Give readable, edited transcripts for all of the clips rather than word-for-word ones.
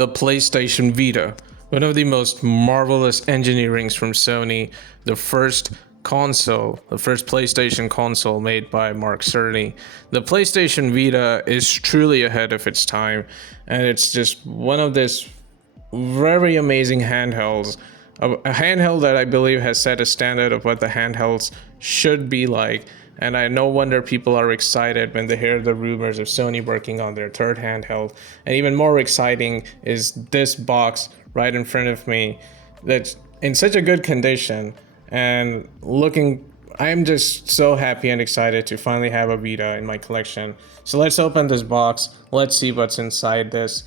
the PlayStation Vita, one of the most marvelous engineerings from Sony, the first the first PlayStation console made by Mark Cerny. The PlayStation Vita is truly ahead of its time, and it's just one of this very amazing handhelds. A handheld that I believe has set a standard of what the handhelds should be like. And I no wonder people are excited when they hear the rumors of Sony working on their third handheld. And even more exciting is this box right in front of me that's in such a good condition. And I'm just so happy and excited to finally have a Vita in my collection. So let's open this box. Let's see what's inside this.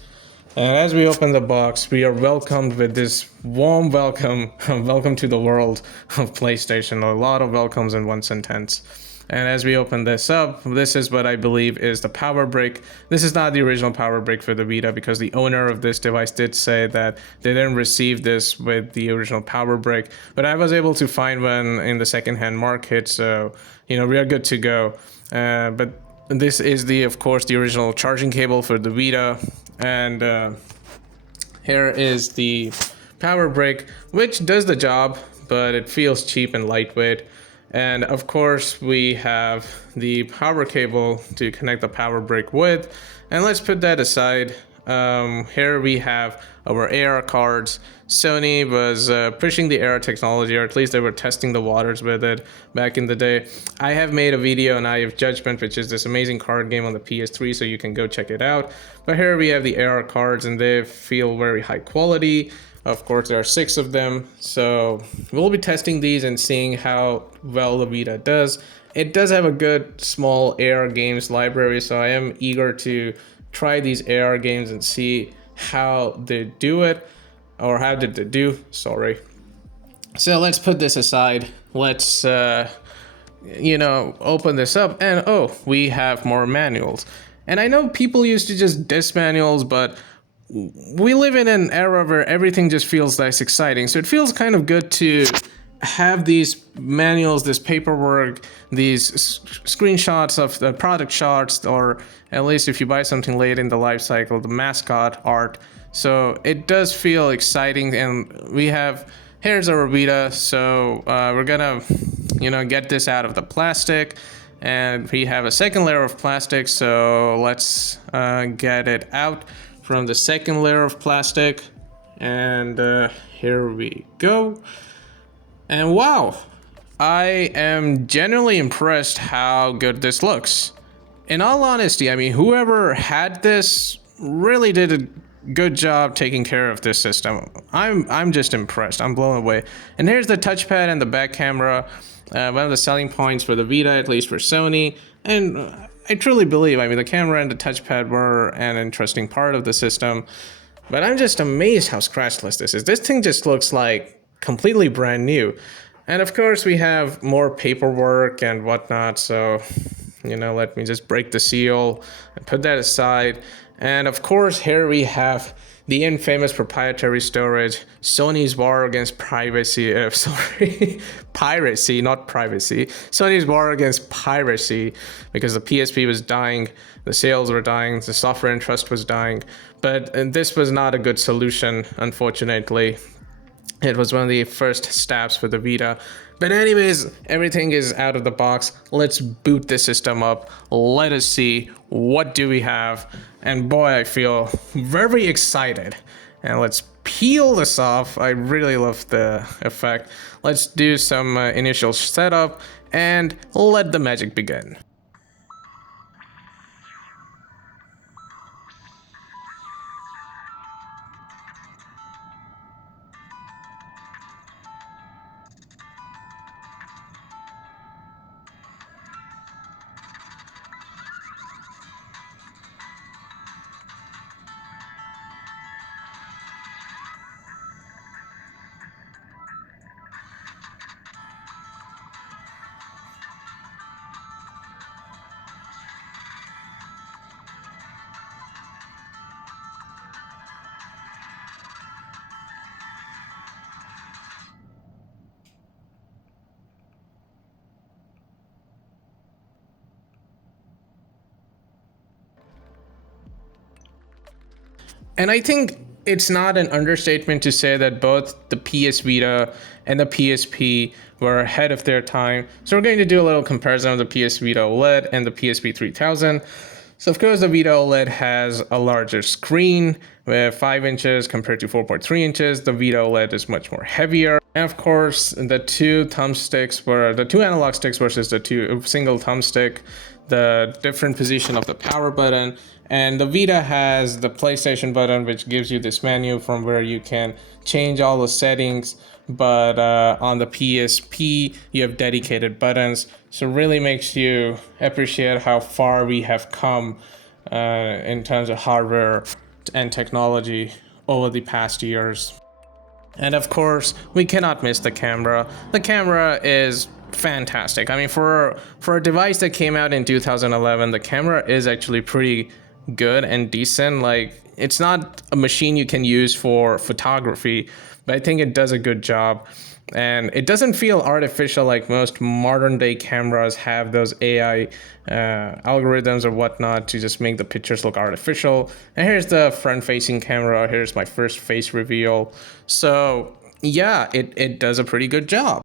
And as we open the box, we are welcomed with this warm welcome. Welcome to the world of PlayStation. A lot of welcomes in one sentence. And as we open this up, this is what I believe is the power brick. This is not the original power brick for the Vita, because the owner of this device did say that they didn't receive this with the original power brick. But I was able to find one in the secondhand market, so we are good to go. But this is of course, the original charging cable for the Vita. And here is the power brick, which does the job, but it feels cheap and lightweight. And of course, we have the power cable to connect the power brick with. And let's put that aside. Here we have our AR cards. Sony was pushing the AR technology, or at least they were testing the waters with it back in the day. I have made a video on Eye of Judgment, which is this amazing card game on the PS3, so you can go check it out. But here we have the AR cards, and they feel very high quality. Of course, there are 6 of them, so we'll be testing these and seeing how well the Vita does. It does have a good small AR games library, so I am eager to try these AR games and see how they do it, or how did they do, sorry. So let's put this aside. Let's, open this up, and we have more manuals. And I know people used to just diss manuals, but we live in an era where everything just feels less exciting. So it feels kind of good to have these manuals, this paperwork, these screenshots of the product shots, or at least if you buy something late in the life cycle, the mascot art. So it does feel exciting. And here's our Vita. So we're gonna, get this out of the plastic. And we have a second layer of plastic. So let's get it out from the second layer of plastic, and here we go. And wow, I am genuinely impressed how good this looks. In all honesty, I mean, whoever had this really did a good job taking care of this system. I'm just impressed. I'm blown away. And here's the touchpad and the back camera. One of the selling points for the Vita, at least for Sony, and I truly believe, the camera and the touchpad were an interesting part of the system, but I'm just amazed how scratchless this is. This thing just looks like completely brand new. And of course, we have more paperwork and whatnot, so, let me just break the seal and put that aside. And of course, here we have the infamous proprietary storage, Sony's war against piracy, piracy, not privacy. Sony's war against piracy, because the PSP was dying, the sales were dying, the software and trust was dying. But this was not a good solution, unfortunately. It was one of the first steps for the Vita. But anyways, everything is out of the box. Let's boot the system up. Let us see, what do we have? And boy, I feel very excited. And let's peel this off. I really love the effect. Let's do some initial setup and let the magic begin. And I think it's not an understatement to say that both the PS Vita and the PSP were ahead of their time. So we're going to do a little comparison of the PS Vita OLED and the PSP 3000. So of course the Vita OLED has a larger screen with 5 inches compared to 4.3 inches. The Vita OLED is much more heavier. And of course the two thumbsticks were the two analog sticks versus the two single thumbstick, the different position of the power button. And the Vita has the PlayStation button, which gives you this menu from where you can change all the settings. But on the PSP, you have dedicated buttons. So really makes you appreciate how far we have come in terms of hardware and technology over the past years. And of course, we cannot miss the camera. The camera is fantastic. I mean, for a device that came out in 2011, the camera is actually pretty good and decent. Like, it's not a machine you can use for photography, but I think it does a good job. And it doesn't feel artificial like most modern day cameras have those AI algorithms or whatnot to just make the pictures look artificial. And here's the front facing camera. Here's my first face reveal. So yeah, it does a pretty good job.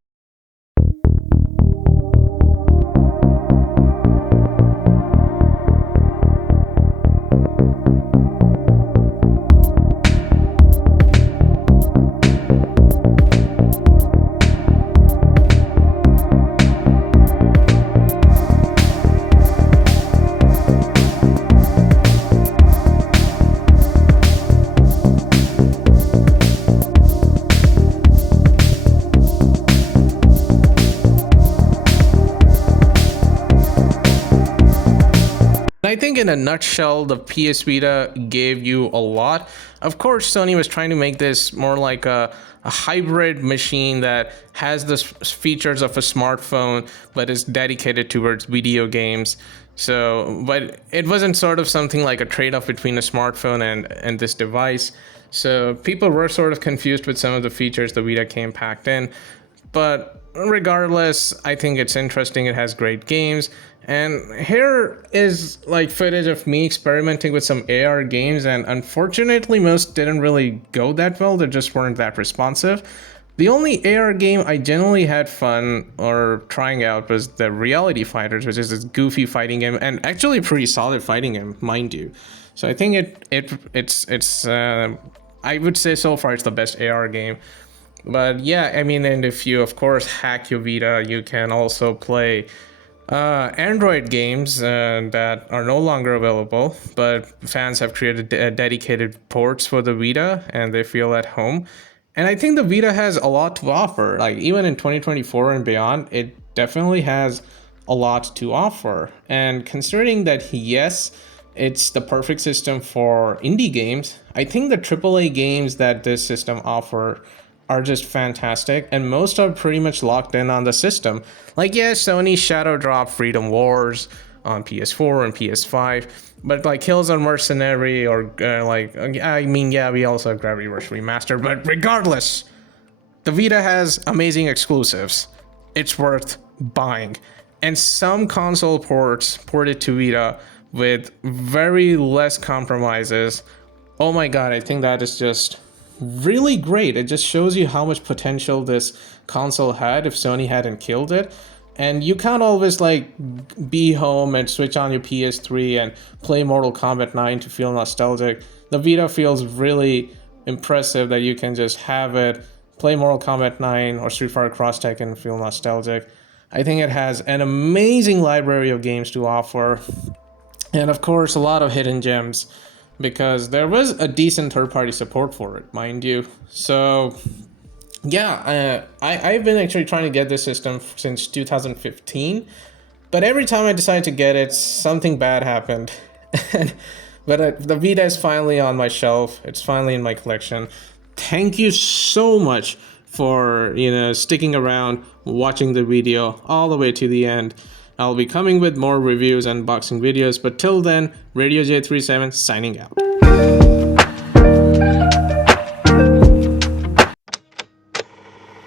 I think in a nutshell, the PS Vita gave you a lot. Of course, Sony was trying to make this more like a hybrid machine that has the features of a smartphone, but is dedicated towards video games. So, but it wasn't sort of something like a trade-off between a smartphone and this device. So people were sort of confused with some of the features the Vita came packed in. But regardless, I think it's interesting. It has great games. And here is like footage of me experimenting with some AR games, and unfortunately most didn't really go that well. They just weren't that responsive. The only AR game I genuinely had fun or trying out was the Reality Fighters, which is this goofy fighting game, and actually a pretty solid fighting game, mind you. So I think it's I would say so far it's the best AR game. But yeah, I mean, and if you of course hack your Vita, you can also play Android games that are no longer available, but fans have created dedicated ports for the Vita and they feel at home. And I think the Vita has a lot to offer. Like, even in 2024 and beyond, it definitely has a lot to offer. And considering that, yes, it's the perfect system for indie games, I think the AAA games that this system offer are just fantastic, and most are pretty much locked in on the system. Like, yes, Sony Shadow Drop Freedom Wars on PS4 and PS5, but like Kills on Mercenary or we also have Gravity Rush Remastered, but regardless, the Vita has amazing exclusives. It's worth buying. And some console ports ported to Vita with very less compromises. Oh my god, I think that is just really great. It just shows you how much potential this console had if Sony hadn't killed it. And you can't always like be home and switch on your PS3 and play Mortal Kombat 9 to feel nostalgic. The Vita feels really impressive that you can just have it, play Mortal Kombat 9 or Street Fighter Cross Tekken and feel nostalgic. I think it has an amazing library of games to offer, and of course a lot of hidden gems, because there was a decent third-party support for it, mind you. So yeah, I've been actually trying to get this system since 2015, but every time I decided to get it, something bad happened. But the Vita is finally on my shelf. It's finally in my collection. Thank you so much for sticking around, watching the video all the way to the end. I'll be coming with more reviews and unboxing videos, but till then, Radio J37 signing out.